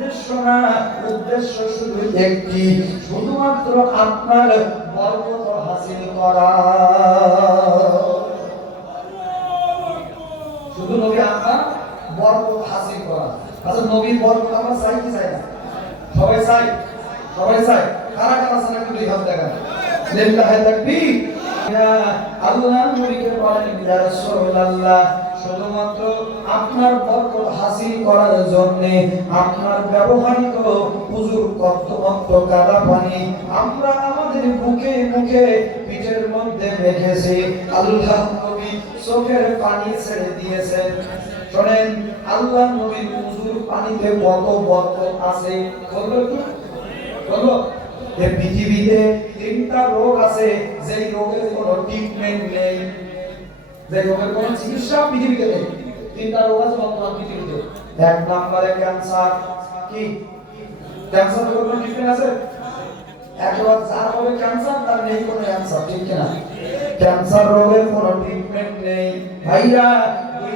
উদ্দেশ্য না, উদ্দেশ্য শুধু একটি, শুধুমাত্র আপনার বরকত হাসিল করা। শুধু নবী আপনার বরকত হাসিল করা। আচ্ছা নবীর বরকত আমরা চাই কি চাই না? সবাই চাই? সবাই চাই? কারা কারা চান একটু দুই হাত দেখান। লিল্লাহি তাকবীর? আল্লাহ নবীকে বলেন, ইয়া রাসূলুল্লাহ। শুধুমাত্র আপনার বরকত হাসিল করার জন্য, আপনার ব্যবহারিত হুজুর কর্তব্য কাদা পানি আমরা আমাদের বুকে মুখে পিঠের মধ্যে মেখেছি। আল্লাহ নবী চোখের পানি ছেড়ে দিয়েছেন। শোনেন, আল্লাহ নবীর হুজুর পানিতে কত বরকত আছে? বলল? বলল যে পৃথিবীতে তিনটা রোগ আছে, যেই রোগের কোনো ট্রিটমেন্ট নেই। যে কোনো চিকিৎসা পৃথিবীতে নেই। তিনটা রোগ আছে বর্তমান পৃথিবীতে। এক ক্যান্সার কি? ক্যান্সার রোগের কোনো ট্রিটমেন্ট আছে? একবার যার হবে ক্যান্সার তার নেই কোনো ক্যান্সার ঠিক কিনা? ক্যান্সার রোগের কোনো ট্রিটমেন্ট নেই। দুই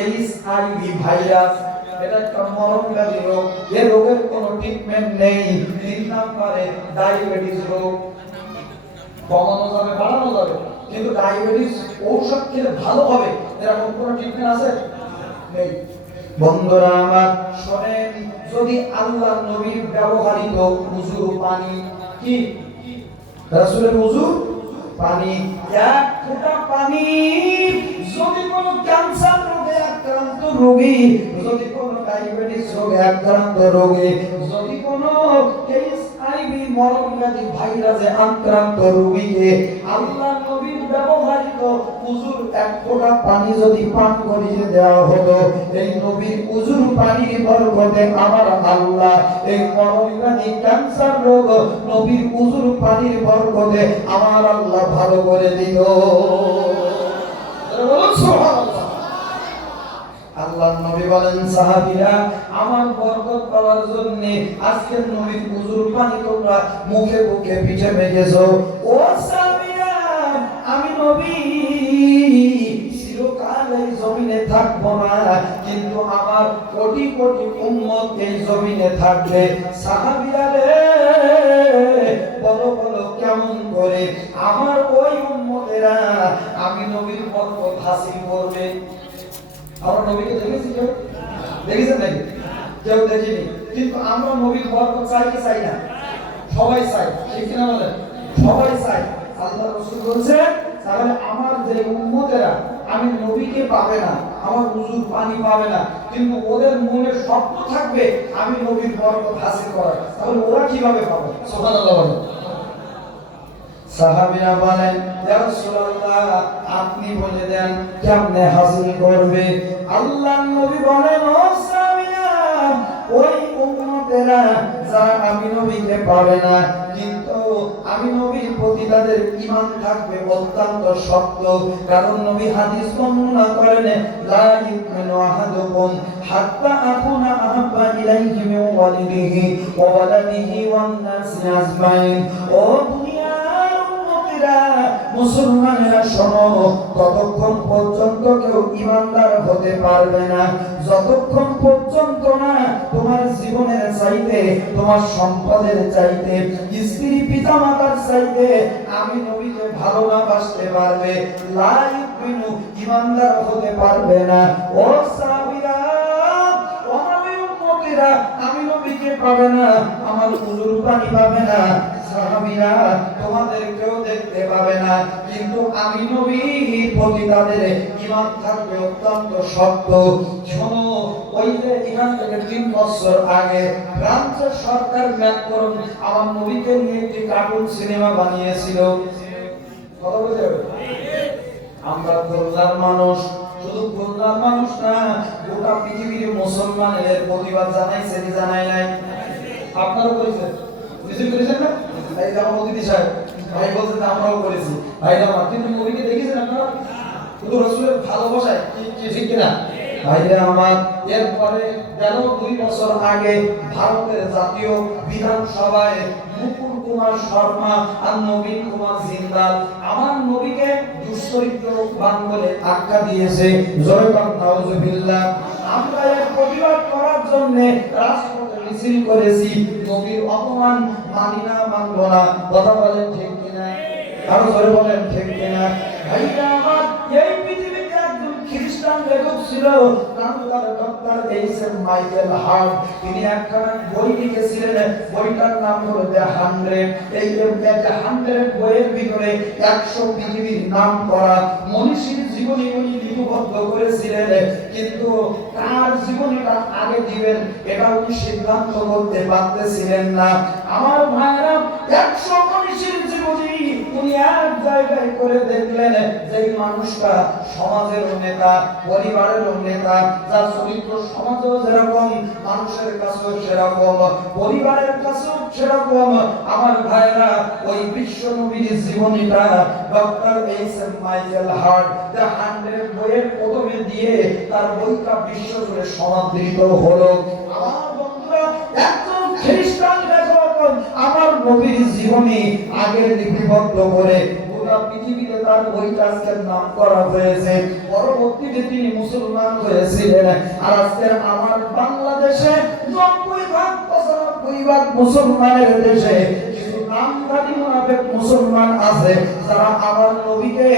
এইচআইভি ভাইরাস এটা একটা মরণব্যাধি রোগ। এই রোগের কোনো ট্রিটমেন্ট নেই। তিন নম্বরে ডায়াবেটিস রোগ। কমানো যাবে, বাড়ানো যাবে। কিন্তু ডায়াবেটিস ঔষধ খেলে ভালো হবে? এরকম কোনো ট্রিটমেন্ট আছে? নেই। বন্ধুরা আমার শোনেন যদি আল্লাহ নবীর ব্যবহৃত হুজুর পানি কি? রাসূলের পানি। এক ফোঁটা পানি। যদি কোনো ক্যান্সার রোগে আক্রান্ত রোগী যদি কোনো ডায়াবেটিস রোগে আক্রান্ত রোগী যদি কোনো এইচআইভি মরণব্যাধি ভাইরাসে আক্রান্ত রোগীকে আল্লাহ হুজুর এক ফোঁটা পানি যদি পান করিয়ে দেওয়া হতো এই পানির বরকতে আমার আল্লাহ। এই ক্যান্সার রোগ নবীর হুজুর পানির বরকতে আমার আল্লাহ ভালো করে আল্লাহ নবী বলেন, সাহাবীরা, আমার বরকত পাওয়ার জন্য আজকের নবীর হুজুর পানি তোমরা মুখে মুখে পিঠে মেখেছো। ও নবী এই জমিনে থাকব না থাকবে। সাহাবীরা বলো কেমন করে? আমার ওই উম্মতেরা আমি নবীর বরকত হাসিল করবে। আমরা নবীকে দেখেছি কেউ? দেখেছেন নাকি? কেউ দেখিনি। কিন্তু আমরা নবীর বরকত চাই কি চাই না? সবাই চাই। ঠিক কিনা বলেন? সবাই চাই। আল্লাহ রসুল বলছে তাহলে আমার যে উম্মতেরা, আমি নবীকে পাবে না, আমার হুজুর পানি পাবে না, কিন্তু ওদের মনে স্বপ্ন থাকবে আমি নবীর বরকত হাসিল করার। তাহলে ওরা কীভাবে পাবে? সুবহানাল্লাহ বলেন। সাহাবীরা বলেন, ইয়া রাসূলুল্লাহ, আপনি বলে দেন, কেমনে হাসিল করবে? আল্লাহর নবী বলেন, ও সাহাবীরা, ওই উম্মতেরা, যারা আমি নবীকে পাবে না, কিন্তু আমি নবীর প্রতি তাদের ইমান থাকবে অত্যন্ত শক্ত। কারণ নবী হাদিস বর্ণনা করেন, লা ইউমিনু আহাদুকুম হাত্তা আকুনা আহাব্বা ইলাইহি মিন ওয়ালিদিহি ওয়া ওয়ালাদিহি ওয়ান নাসি আজমাইন। ও মুসলমানেরা শোনো ততক্ষণ পর্যন্ত কেউ ইমানদার হতে পারবে না, যতক্ষণ পর্যন্ত না তোমার জীবনের চাইতে, তোমার সম্পদের চাইতে, স্ত্রী পিতা মাতার চাইতে আমি নবীকে ভালো না বাসতে পারবে লা ইউমিনু ইমানদার হতে পারবে না। ও সাহাবীরা আমি নবীকে পাবে না, আমার হুজুর পানি পাবে না। সাহাবীরা তোমাদের কেউ দেখতে পাবে না। কিন্তু আমি প্রতি তাদের ঈমান থাকবে অত্যন্ত শক্ত। শোনো, ওই যে থেকে তিন বছর আগে সরকার ম্যাকরন আমার নবীকে নিয়ে একটি কার্টুন সিনেমা বানিয়েছিল। আমরা মানুষ। শুধু মানুষ না, গোটা পৃথিবীর মুসলমানের প্রতিবাদ জানাইছে জানাই নাই? রিসিভ করেছেন? না? এই যে আমার অতিথি সাহেব। ভাই বলছেন আমরাও করেছি। ভাই আমার কিন্তু মুভিকে দেখেছেন আপনারা? শুধু রসুলের ভালোবাসায় কি কি ঠিক কিনা? ভাইরা আমার এরপরে গেল দুই বছর আগে ভারতের জাতীয় বিধানসভায় মুকুল কুমার শর্মা আর নবীন কুমার জিন্দাল আমার নবীকে দুশ্চরিত্র বান বলে আখ্যা দিয়েছে। জয় বাং নাউজুবিল্লাহ। আমরা এর প্রতিবাদ করার জন্য রাজপথে মিছিল করেছি, নবীর অপমান মানি না, মানবো না। কথা বলেন ঠিক কিনা? আরও জোরে বলেন ঠিক কিনা? ভাইরা লেখক ছিল তার মাইকেল হার্ট। তিনি একটা বই লিখেছিলেন, বইটার নাম হলো দ্য হান্ড্রেড। এই দ্য হান্ড্রেড বইয়ের ভিতরে একশো পৃথিবীর নাম করা মনীষীর জীবনী উনি লিপিবদ্ধ করেছিলেন, কিন্তু কার জীবনীটা আগে দিবেন, এটা উনি সিদ্ধান্ত করতে পারতেছিলেন না। আমার ভাইরা একশো মনীষীর উনি এক জায়গায় করে দেখলেন যে মানুষটা সমাজের নেতা, পরিবারের নেতা, যার চরিত্র সমাজেও যেরকম, মানুষের কাছেও সেরকম, পরিবারের কাছেও সেরকম। আমার ভাইরা ওই বিশ্ব নবীর জীবনীটা doctor H M Michael Hart the hundred বইয়ের প্রথমে দিয়ে তার বইটা বিশ্ব জুড়ে সমাদৃত হলো। নবীর জীবনী আগে লিপিবদ্ধ করে গোটা পৃথিবীতে তার বইটা আজকে নাম করা হয়েছে। পরবর্তীতে তিনি মুসলমান হয়েছিলেন। আর আজকে আমার বাংলাদেশে নব্বই ভাগ ভাগ মুসলমানের দেশে মুসলমান আছে, যারা আমার নবীকে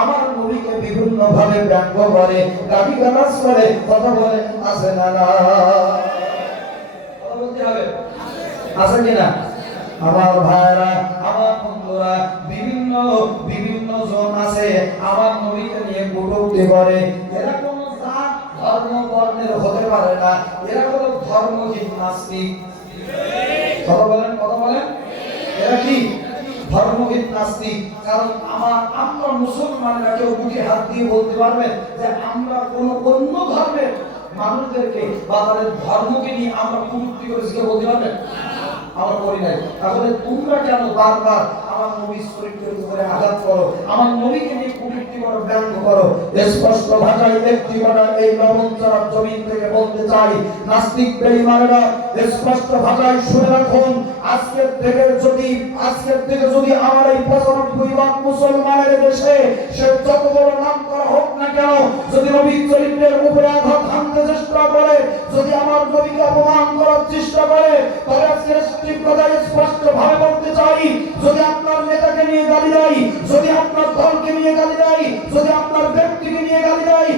আমার নবীকে বিভিন্ন ভাবে ব্যঙ্গ করে গালি গালাজ করে, কথা বলে, আছে না বলতে হবে। আছে কিনা? আমার ভাইরা আমার বন্ধুরা, বিভিন্ন বিভিন্ন জন আছে, আমার নবীকে নিয়ে কটূক্তি করে। এরা কোন জাত, ধর্ম, বর্ণের হতে পারে না। এরা হলো ধর্মহীন নাস্তিক কথা বলেন কথা বলেন। এরা কি? ধর্মহীন নাস্তিক কারণ আমার, আমরা মুসলমানরা কেউ বুকে হাত দিয়ে বলতে পারবেন যে আমরা কোন অন্য ধর্মের মানুষদেরকে বা তাদের ধর্মকে নিয়ে আমরা কুরুক্তি করেছি বলতে পারবেন আমরা করি নাই। তাহলে তোমরা কেন বারবার আমার নবীর চরিত্রের উপরে আঘাত করো? আমার নবীকে নিয়ে কুকীর্তি করো, ব্যঙ্গ করো। স্পষ্ট ভাষায় ব্যক্তিগত এই লবণচরার জমিন থেকে বলতে চাই, নাস্তিক বেঈমানেরা স্পষ্ট ভাষায় শুনে রাখুন, আজকের থেকে যদি, আজকের থেকে যদি আমার এই পঁচানব্বই ভাগ মুসলমানের দেশে সে যত বড় নাম করা হোক না কেন, যদি নবীর চরিত্রের উপরে আঘাত হানতে চেষ্টা করে, যদি আমার নবীকে অপমান করার চেষ্টা করে, তবে আজকে তীব্রতায় স্পষ্ট ভাবে বলতে চাই, যদি আপনার নেতাকে নিয়ে গালি দেয়, যদি আপনার দলকে নিয়ে গালি দেয়, যদি আপনার ব্যক্তিকে নিয়ে গালি দেয়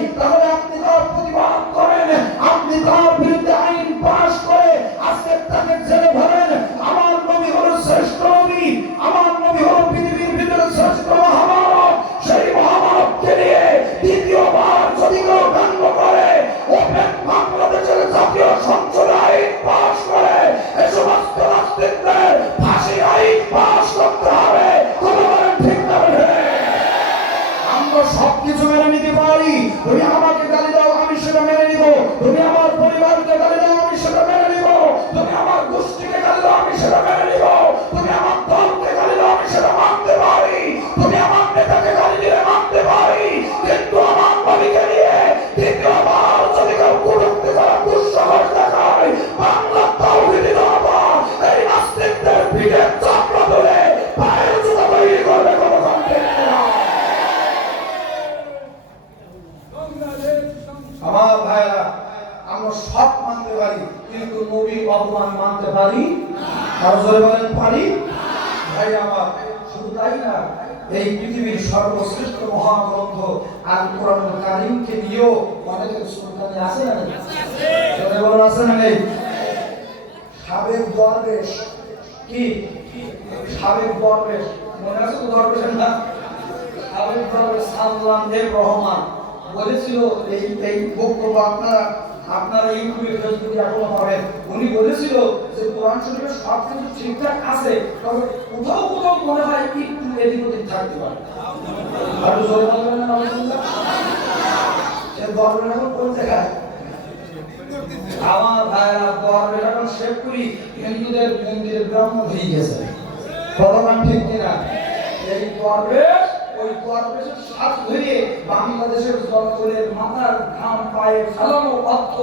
অনেকের আছে না নেই? আছে না নেই? সাবেক দরবেশ। কি? সাবেক দরবেশ। আছে তো দরবেশের না সাবেক দরবেশ সালমান দেব রহমান। বলেছিল, এই এই বক্তব্য আপনারা আপনারা ইউটিউবে, ফেসবুকে এখনও পাবেন। উনি বলেছিল যে সব কিছু ঠিকঠাক আছে, তবে কোথাও কোথাও মনে হয় একটু এদিক ওদিক থাকতে পারে জোরে বলবেন না আলহামদুলিল্লাহ? সে গর্বের বাংলাদেশের জনগণের মাথার ঘাম পায়ে ফেলানো অর্থ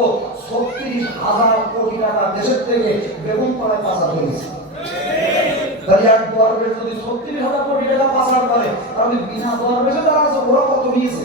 ছত্রিশ হাজার কোটি টাকা দেশের থেকে বেগুন করায় পাচার হয়েছে তাহলে যদি ছত্রিশ হাজার কোটি টাকা পাচার করে, তাহলে বিনা গর্বেশে আছে ওরা কত নিয়েছে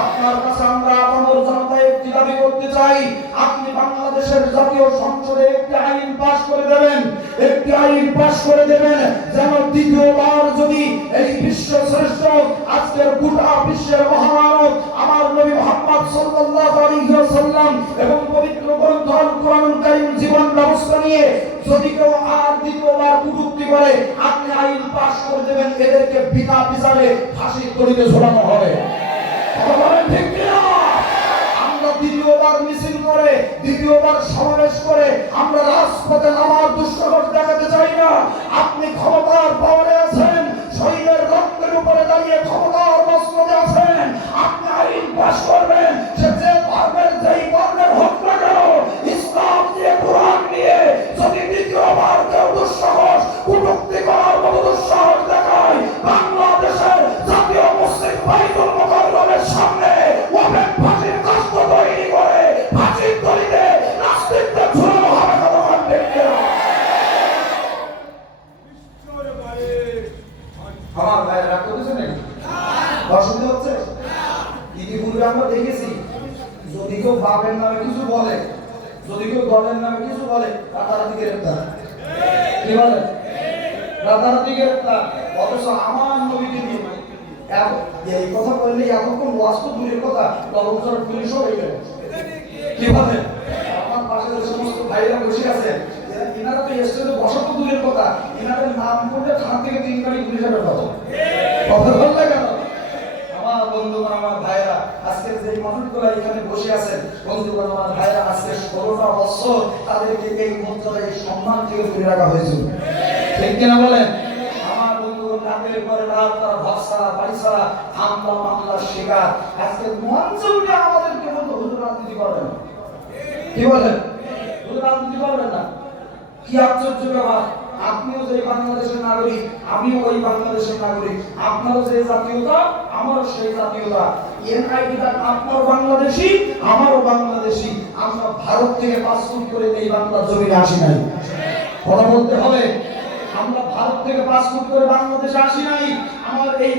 আপনার কাছে আমরা আপনার জনতা একটি দাবি করতে চাই, আপনি বাংলাদেশের জাতীয় সংসদে একটি আইন পাশ করে দেবেন, একটি আইন পাশ করে দেবেন, যেন দ্বিতীয়বার যদি এই বিশ্ব শ্রেষ্ঠ, আজকের গোটা বিশ্বের মহামানব আমার নবী মোহাম্মদ সাল্লাল্লাহু আলাইহি ওয়াসাল্লাম এবং পবিত্র গ্রন্থ আল কোরআনুল কারীম জীবন ব্যবস্থা নিয়ে যদি কেউ আর দ্বিতীয়বার কটূক্তি করে, আপনি আইন পাশ করে দেবেন, এদেরকে বিনা বিচারে ফাঁসির দড়িতে ঝোলানো হবে। আমরা দ্বিতীয়বার মিছিল করে, দ্বিতীয়বার সমাবেশ করে, আমরা রাজপথে নামার দুঃসাহস দেখাতে চাই না। আপনি ক্ষমতার পাওয়ারে আছেন, শরীরের রক্তের উপরে দাঁড়িয়ে ক্ষমতার মসনদে আছেন আপনি আইন পাশ করবেন সে যে ধর্মের যেই বর্ণের হোক না কেন ইসলাম দিয়ে কোরআন নিয়ে যদি দ্বিতীয়বার কেউ দুঃসাহস কুটুক্তি করার মতো দুঃসাহস দেখায় বাংলাদেশের জাতীয় মুসলিম বাইতুল মোকাররমের সামনে ওপেন ফাঁসির কাস্ত তৈরি করে ফাঁসির দড়িতে নাস্তিকদের ঝুলানো হবে কতক্ষণ দেখতে আমার ভাই রাগ করেছে নাকি অসুবিধা হচ্ছে ইতিপূর্বে আমরা দেখেছি যদি কেউ বাপের নামে কিছু বলে যদি কেউ দলের নামে কিছু বলে রাতারাতি গ্রেপ্তার কি বলে রাতারাতি গ্রেপ্তার অথচ আমার নবীকে নিয়ে এত- এই কথা বললে এতক্ষণ ওয়াজ তো দূরের কথা তদন্তর পুলিশও হয়ে গেল কি বলে আমার পাশে যে সমস্ত বসে আছে। এনারা তো স্টেজে বসা দূরের কথা। এনাদের নাম করলে থানা থেকে তিন গাড়ি পুলিশের কথা কথা আমার বন্ধুগণ আমার ভাইরা আজকে যে মানুষগুলো এখানে বসে আছেন বন্ধুগণ আমার ভাইরা আজকে ষোলোটা বছর তাদেরকে এই মর্যাদা সম্মান থেকে দূরে রাখা হয়েছিল ঠিক কিনা বলেন? রাতের বাড়ি কি বলেন? হুজুর রাজনীতি করবেন না। কি আশ্চর্য ব্যাপার। আপনিও যে বাংলাদেশের নাগরিক, আমিও ওই বাংলাদেশের নাগরিক। আপনারও যে জাতীয়তা, আমারও সেই জাতীয়তা। এনআইডিটা আপনার বাংলাদেশি, আমারও বাংলাদেশি। আমরা ভারত থেকে পাসপোর্ট করে এই বাংলার জমিনে আসি নাই। কথা বলতে হবে? আমরা ভারত থেকে পাসপোর্ট করে বাংলাদেশে আসি নাই।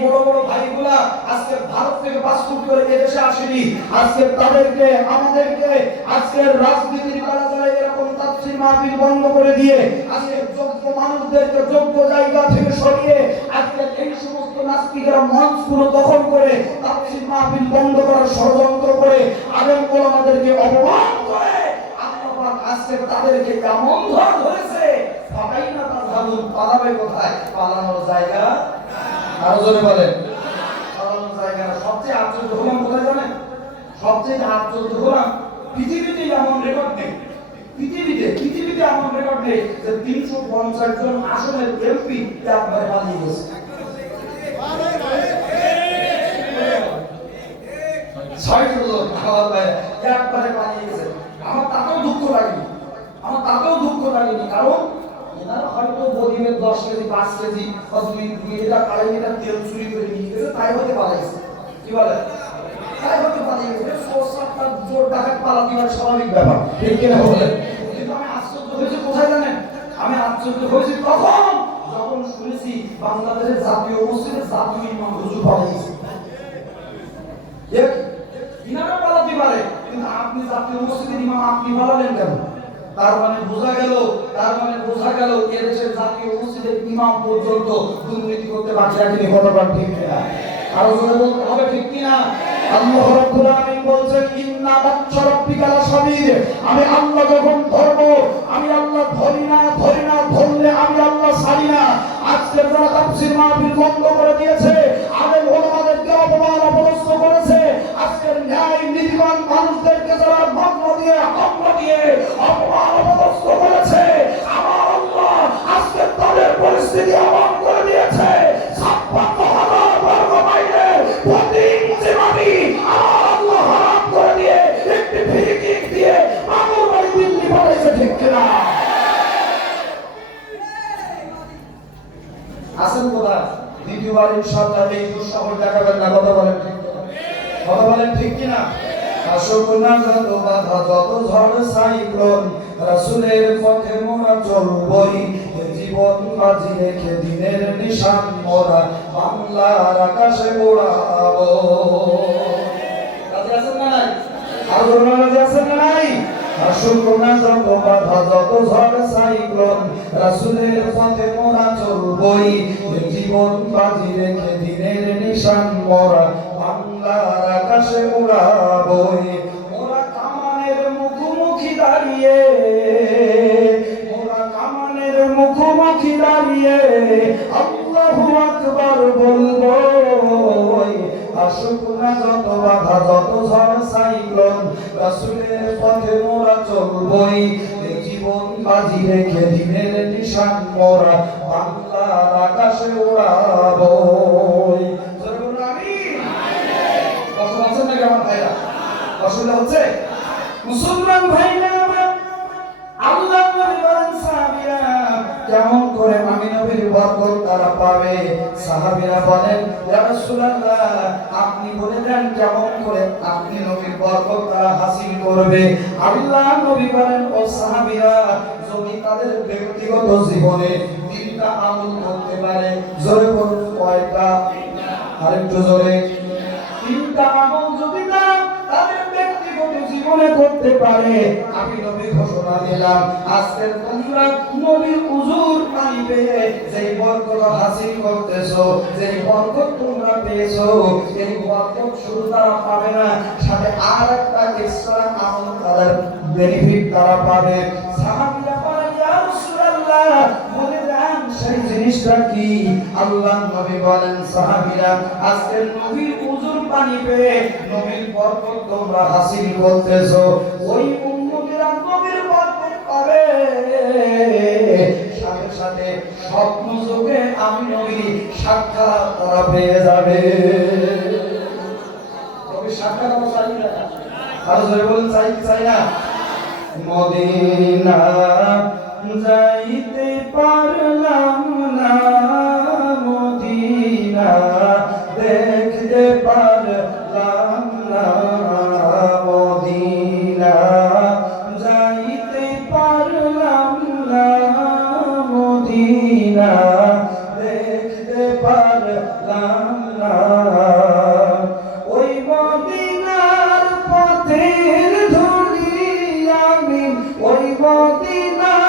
বড় বড় ভাইগুলা আজকে ভারত থেকে পাসপোর্ট করে এদেশে আসেনি। আজকে তাদেরকে, আমাদেরকে আজকের রাজনীতির কারাগারে এরকম তাফসীর মাহফিল বন্ধ করে দিয়ে আজকে যোগ্য মানুষদেরকে যোগ্য জায়গা থেকে সরিয়ে আজকে এই সমস্ত নাস্তিকেরা মঞ্চগুলো দখল করে তাফসীর মাহফিল বন্ধ করার ষড়যন্ত্র করে আলেম ওলামাদেরকে অপমান করে আজকে তাদেরকে এমন ধর ধরেছে। পালাবে কোথায়? পালানোর জায়গা আরও জোরে বলেন। সবচেয়ে আশ্চর্য হলাম কোথায় জানেন? সবচেয়ে আশ্চর্য হলাম পৃথিবীতে এমন রেকর্ড নেই। পৃথিবীতে পৃথিবীতে এমন রেকর্ড তিনশো পঞ্চাশ জন আসনের এমপি একবারে পালিয়ে গেছে গেছে আমার তাতেও দুঃখ লাগেনি। আমার তাতেও দুঃখ লাগেনি। কারণ হয়তো দশ কেজি, পাঁচ কেজি আড়াই লিটার তেল চুরি করে নিয়ে গেছে, তাই হতে পালাইছে। কি বলে? তাই হতে পালিয়ে গেছে সোর্স আপনার জোর পারে স্বাভাবিক ব্যাপার। ঠিক কিনা কিন্তু আমি আশ্চর্য হয়েছি, কোথায় জানেন? আমি আশ্চর্য হয়েছি তখন যখন শুনেছি বাংলাদেশের জাতীয় মসজিদের জাতীয় ইমাম হুজুর পালিয়েছে। কিন্তু আপনি জাতীয় মসজিদের ইমাম, আপনি পালালেন কেন? তার মানে বোঝা গেল, তার মানে বোঝা গেল এদেশের জাতীয় মসজিদের ইমাম পর্যন্ত দুর্নীতি করতে বাকি রাখেনি কতবার ঠিক কিনা। আরও জোরে বলতে হবে ঠিক কিনা? আল্লাহ রাব্বুল আলামিন বলছেন, ইন্না বাচ্চা রাব্বিকা লাসাবির আমি আল্লাহ যখন ধরব, আমি আল্লাহ ধরি না ধরি না, ধরলে আমি আল্লাহ ছাড়ি না। আজকে যারা তাফসীর মাহফিল বন্ধ করে দিয়েছে, আলেম ওলামাদেরকে অপমান অপদস্থ করেছে। আজকের ন্যায় নীতিবান মানুষদেরকে যারা ভগ্ন দিয়ে হগ্ন দিয়ে পরিস্থিতি অবাক করে দিয়েছে। ছাপ্পান্ন হাজার করে দিয়ে একটি ফ্রি কিক ঠিক না, কথা বলেন ঠিক কিনা? আশোকনা যত ধরনের যত ঝড় সাইক্লোন, রাসূলের পথে মোরা চলবই জীবন বাজি রেখে দিনের নিশান মোরা বাংলার আকাশে চলবই। জীবন বাজি রেখে দিনের নিশান মোরা বাংলার আকাশে উড়াবই আসুক না যত জীবন বাজি রেখে দিনের নিশান মোরা, বাংলার আকাশে উড়াবই। মুসলমান ভাইরা আল্লাহ বলেন সাহাবীরা কেমন আমি নবীর বরকত তারা পাবে। সাহাবীরা বলেন, ইয়া রাসূলুল্লাহ, আপনি বলে দেন কেমন করে আপনি নবীর বরকত তারা হাসিল করবে? আল্লাহ নবী বলেন, ও সাহাবীরা, যদি তাদের ব্যক্তিগত জীবনে তিনটা আমল করতে পারে, জোরে বলুন কয়টা? আরেকটু জোরে। তিনটা আমল যদি তারা তাদের জীবনে করতে পারে। আমি নবী ঘোষণা দিলাম, আজকের তোমরা নবীর পানি পেয়ে যেই বরকত হাসিল করতেছো, যেই বরকত তোমরা পেয়েছ, এই বরকত শুধু তারা পাবে না, সাথে আর একটা এক্সট্রা আমল তাদের বেনিফিট তারা পাবে। সাহাবীরা বলেন ইয়া রাসূলুল্লাহ সেই জিনিসটা কি? আল্লাহ নবী বলেন, সাহাবীরা আজকে নবীর উজুর পানি পেয়ে নবীর বরকত তোমরা হাসিল করতেছো। ওই উম্মতেরা নবীর বরকত পাবে। সাথে সাথে স্বপ্ন যোগে আমি নবীর সাক্ষাৎ তারা পেয়ে যাবে। নবীর সাক্ষাৎ আমরা চাই না। আরও জোরে বলুন, চাই কি চাই না? মদিনা যাইতে পারলাম ওই মদিনার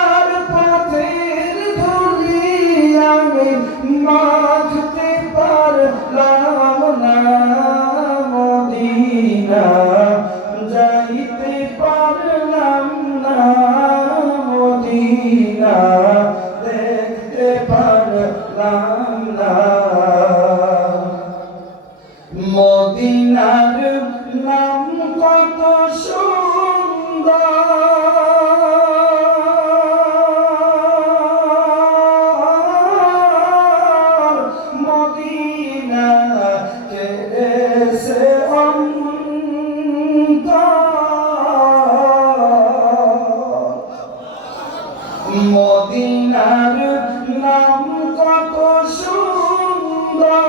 Lula!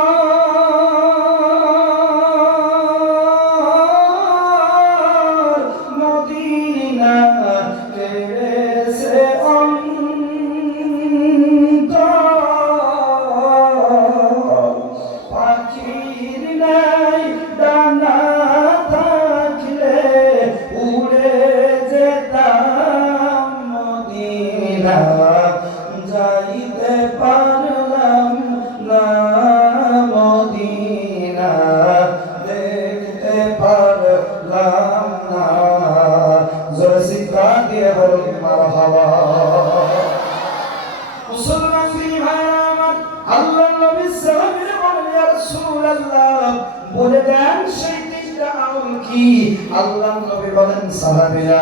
আল্লাহর নবী বলেন সাহাবীরা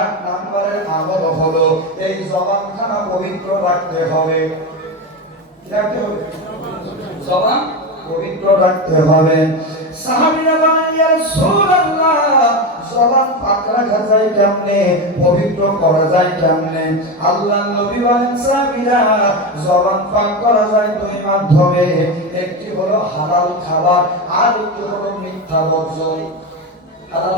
এক নম্বরের আমল হলো, এই জবানখানা পবিত্র রাখতে হবে। জবান পবিত্র রাখতে হবে। সাহাবীরা বলেন ইয়া রাসূলুল্লাহ জবান পাক রাখা যায় কেমনে? পবিত্র করা যায় কেমনে? আল্লাহ নবী বলেন, সাহাবীরা, জবান পাক করা যায় দুই মাধ্যমে। একটি হলো হালাল খাবার, আর একটি হলো মিথ্যা বর্জন। হালাল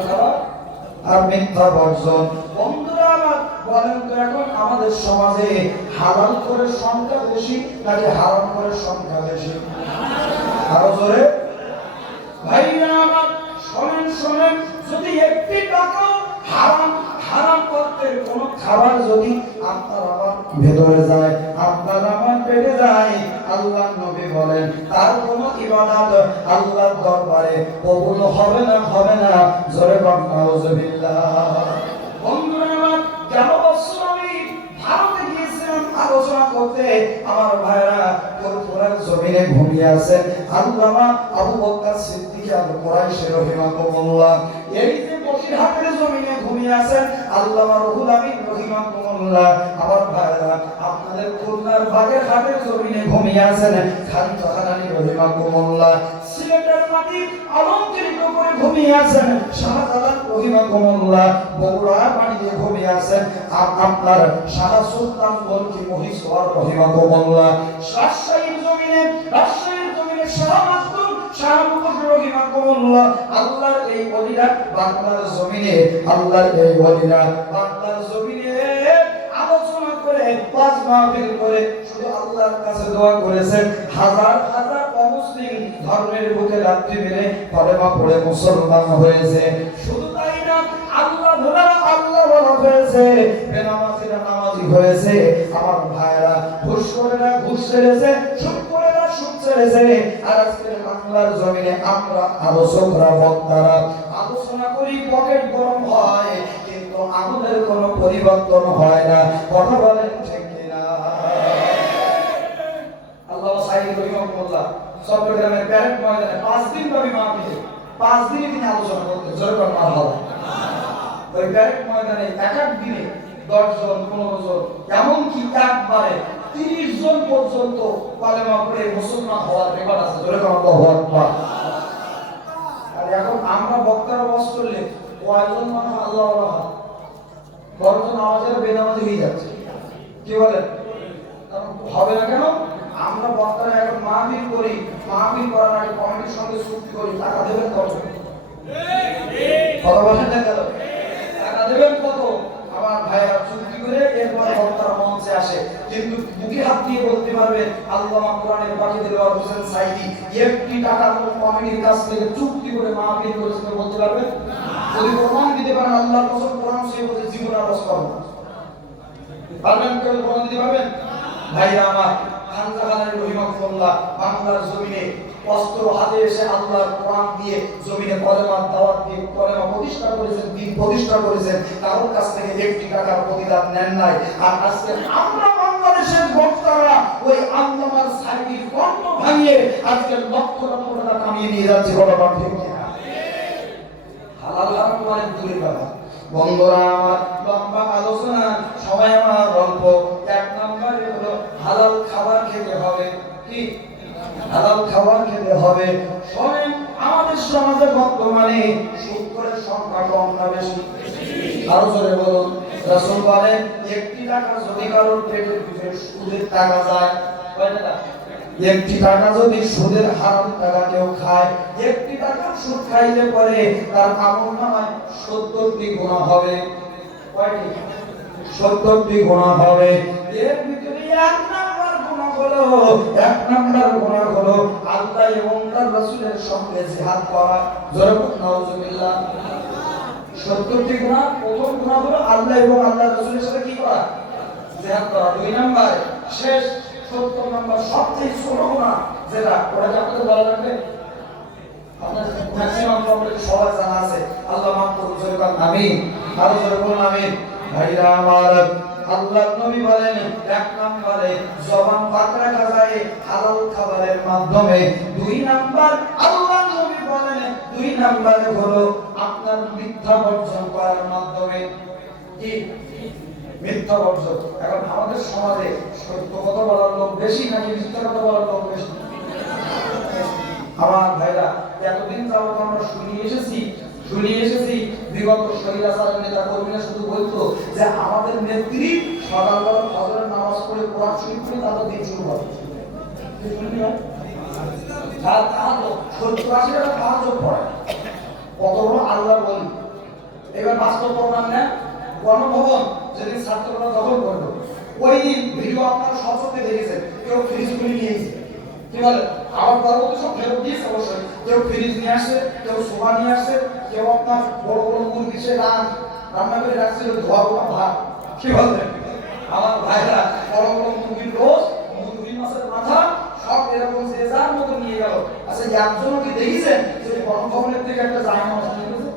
আমাদের সমাজে হালাল করে সংখ্যা বেশি নাকি হারাম করে সংখ্যা বেশি? যদি একটি টাকা হারাম হারাম করতে কোন খাবার যদি আপনার আমার ভেতরে যায় আল্লামা আবু বকর সিদ্দিক আল কুরাইশি রাহিমাহুল্লাহ এই যে বসিরহাটের জমিনে ঘুমিয়ে আছেন আল্লামা রুহুল আমিন রাহিমাহুল্লাহ আমার ভাইরা, আপনাদের খুলনার বাগের হাটের জমিনে ঘুমিয়ে আছেন খান জাহানানি রাহিমাহুল্লাহ সিলেটের মাটি অলংকৃত করে ঘুমিয়ে আছেন শাহজালাল রহিমাহুল্লাহ বগুড়ার মাটিতে ঘুমিয়ে আছেন আপ- আপনার শাহ সুলতান বলকি মহিষওয়ার রহিমাহুল্লাহ রাজশাহীর জমিনে রাজশাহীর আল্লাহর এই ওলিরা বাংলার জমিনে, আল্লাহর এই ওলিরা বাংলার জমিনে আলোচনা করে, পাঁচ মাহফিল করে, শুধু আল্লাহর কাছে দোয়া করেছেন। হাজার হাজার তাই না, আল্লাহ ভোলারা আল্লাহ বলা হয়েছে, বেনামাজিরা নামাজি হয়েছে। আমার ভাইরা ঘুষখোরেরা ঘুষ ছেড়েছে আল্লাহ সাইদ রহিমাহুল্লাহ চট্টগ্রামের ময়দানে পাঁচ দিন পাঁচ তিনি আলোচনা করতেন। জোরে করে ওই প্যারেড ময়দানে এক এক দিনে দশ জন পনেরো জন, এমনকি একবারে তিরিশ জন পর্যন্ত কালেমা পড়ে মুসলমান হওয়ার রেকর্ড আছে। আল্লাহু আর এখন আমরা বক্তারা বস করলে কয়জন মানুষ আল্লাহ বড়জন আমাদের বেনামাজি হয়ে যাচ্ছে। কি বলেন? হবে না কেন? আমরা বক্তারা এখন মাহফিল করি মাহফিল করার আগে কমিটির সঙ্গে চুক্তি করি টাকা দেবেন কত? কথা বলেন না কেন? টাকা দেবেন কত? আমার ভাইয়েরা চুক্তি করে এরপর বক্তারা মঞ্চে আসে। কিন্তু বুকে হাত দিয়ে বলতে পারবে, আল্লামা কোরআনের পাখি দেওয়ার হোসেন সাইদি, একটি টাকা কোন কমিটির কাছ থেকে চুক্তি করে মাহফিল করেছে বলতে পারবে? যদি প্রমাণ দিতে পারেন, আল্লাহর কসম, কোরআন সে বলতে জীবন আর রস করবে। পারবেন কেউ প্রমাণ দিতে পারবেন? ভাইরা আমার খানজা খানের রহিমাকুল্লাহ, বাংলার জমিনে অস্ত্র হাতে এসে আল্লাহর কোরআন দিয়ে জমিনে কলেমার দাওয়াত দিয়ে কলেমা প্রতিষ্ঠা করেছেন, দিন প্রতিষ্ঠা করেছেন, কারোর কাছ থেকে একটি টাকার প্রতিদান নেন নাই। আর আজকে আমরা বাংলাদেশের বক্তারা ওই আল্লামার সাইডির কণ্ঠ ভাঙিয়ে আজকে লক্ষ লক্ষ টাকা কামিয়ে নিয়ে যাচ্ছে বড় ঠিক হালাল হারাম মানে দূরে কথা বন্ধুরা, আমার লম্বা আলোচনা, সবাই আমার অল্প এক নম্বরে হলো, হালাল খাবার খেতে হবে। হালাল খাবার খেতে হবে। শোনেন, আমাদের সমাজে বর্তমানে করে সংখ্যা কম না বেশি। আরও জোরে বলুন। রাসূল বলেন, একটি টাকা যদি কারোর পেটের ভিতরে সুদের টাকা যায় একটি টাকা যদি সুদের হারাম টাকা কেউ খায়, একটি টাকা সুদ খাইলে পরে তার আমল নামায় সত্তরটি গুণা হবে। সত্তরটি গুণা হবে। এর ভিতরে এক গুণা হলো, এক নাম্বার গুণা হলো আল্লাহ এবং তার রাসূলের সঙ্গে জিহাদ করা। জোরে নাউজুবিল্লাহ। সত্তরটি গুণা প্রথম গুণা হলো আল্লাহ এবং আল্লাহ রাসূলের সাথে কি করা? জিহাদ করা। দুই নাম্বার, শেষ সত্তর নাম্বার, সবচেয়ে ছোট গুণা যেটা, ওটা কি আপনাদের বলা লাগবে? জানা আছে। আল্লাহ মাফ করুন আমিন। আরও বলুন আমিন। ভাইরা আমার আল্লাহ নবী বলেন, এক নম্বরে জবান পাক রাখা হালাল খাবারের মাধ্যমে। দুই নাম্বার, আল্লাহ নবী বলেন, দুই নাম্বারে হলো আপনার মিথ্যা বর্জন করার মাধ্যমে। কি? মিথ্যা বর্জন। এখন আমাদের সমাজে সত্য কথা বলার লোক বেশি নাকি মিথ্যা কথা বলার লোক বেশি? আমার ভাইরা, এতদিন যাবত আমরা শুনিয়ে এসেছি শুনিয়ে এসেছি বিগত শহীদাচারের নেতা কর্মীরা শুধু বলতো যে আমাদের নেত্রী সকালবেলা ফজরের নামাজ পড়ে কোরআন শরীফ পড়ে তাদের দিন শুরু করে পড়ে। আল্লাহ এবার নেন ওই দেখেছেন, কেউ নিয়েছে আবার পরবর্তী সব ফেরত দিয়েছে অবশ্যই। কেউ ফ্রিজ নিয়ে আসছে কেউ সোফা নিয়ে আসছে কেউ আপনার বড় বড় মুরগি রান, রান্না করে রাখছিল, ধোয়া ভাত। কি বলবেন আমার ভাইরা বড় বড় মুরগির রোজ মুরগির মাছের মাথা, সব এরকম যে যার মতো নিয়ে গেল। আচ্ছা কি দেখেছেন যে থেকে একটা জায়গা নিয়ে গেছে?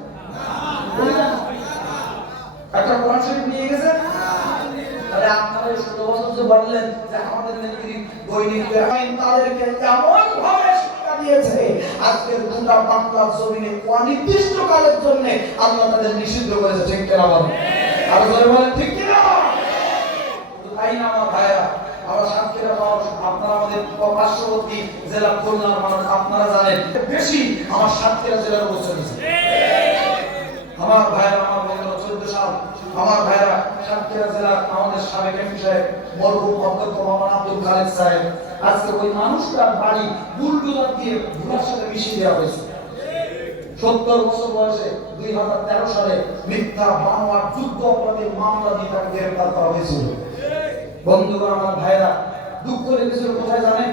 একটা কোরআন শরীফ নিয়ে গেছে? তাহলে আপনারা ষোলো বছর যে বললেন যে আমাদের নেত্রী দৈনিক তাদেরকে দিয়েছে আজকে গোটা বাংলার জমিনে অনির্দিষ্ট কালের জন্য আল্লাহ তাদের নিষিদ্ধ করেছে, ঠিক কিনা বলেন আর ধরে বলেন, ঠিক কিনা? তাই না, আমার ভাইরা আমরা সাতক্ষীরা মানুষ আপনারা আমাদের পার্শ্ববর্তী জেলা খুলনার মানুষ, আপনারা জানেন, বেশি আমার সাতক্ষীরা জেলার দিচ্ছে আমার ভাইরা আমার বন্ধুরা চোদ্দ সাল। আমার ভাইরা সাতক্ষীরা জেলার আমাদের সাবেক এমপি সাহেব মরহুম অধ্যক্ষ মোহাম্মদ আব্দুল খালেদ সাহেব। আজকে ওই মানুষটার বাড়ি বুলডোজার দিয়ে ভুলার সাথে মিশিয়ে দেওয়া হয়েছে। সত্তর বছর বয়সে দুই হাজার তেরো সালে মিথ্যা মামলার যুদ্ধ অপরাধের মামলা দিয়ে তাকে করা হয়েছিল। বন্ধুরা আমার ভাইরা দুঃখ লেগেছিল কোথায় জানেন?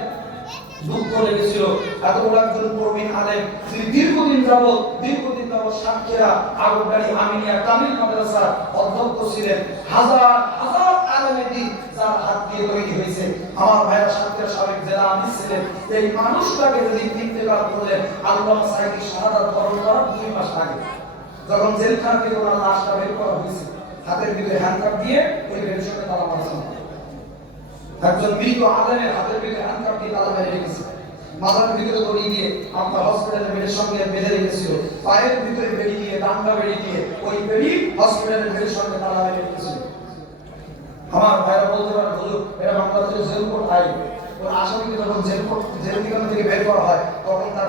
দুঃখ লেগেছিল এত বড় একজন প্রবীণ আলেম তিনি দীর্ঘদিন যাবৎ দীর্ঘদিন যাবৎ সাতক্ষীরা আগরবাড়ি আমিনিয়া কামিল মাদ্রাসার অধ্যক্ষ ছিলেন। হাজার হাজার আলেমের দিন যার হাত দিয়ে তৈরি হয়েছে। আমার ভাইরা সাতক্ষীরা সাবেক জেলা আমির ছিলেন এই মানুষটাকে যদি ইন্তেকাল করলেন আল্লাহ সাইদি শাহাদাত বরণ করার দুই মাস আগে যখন জেলখানা থেকে ওনার লাশটা বের করা হয়েছে, হাতের ভিতরে হ্যান্ডকাপ দিয়ে ওই বের সঙ্গে তালা মারছিল একজন মৃত আলেমের হাতের ভিতরে হ্যান্ডকাপ দিয়ে তালা মেরে রেখেছে। মাথার ভিতরে দড়ি দিয়ে আপনার হসপিটালের বেডের সঙ্গে বেঁধে রেখেছিল। পায়ের ভিতরে বেড়ি দিয়ে, ডান্ডা বেড়ি দিয়ে ওই বেড়ি হসপিটালের বেডের সঙ্গে তালা মেরে রেখেছিল। আমার ভাইরা বলতে পারে, হুজুর, এটা বাংলাদেশের জেল কোর্ট আইন ওর আসামিকে যখন জেল কোর্ট জেল থেকে বের করা হয়, তখন তার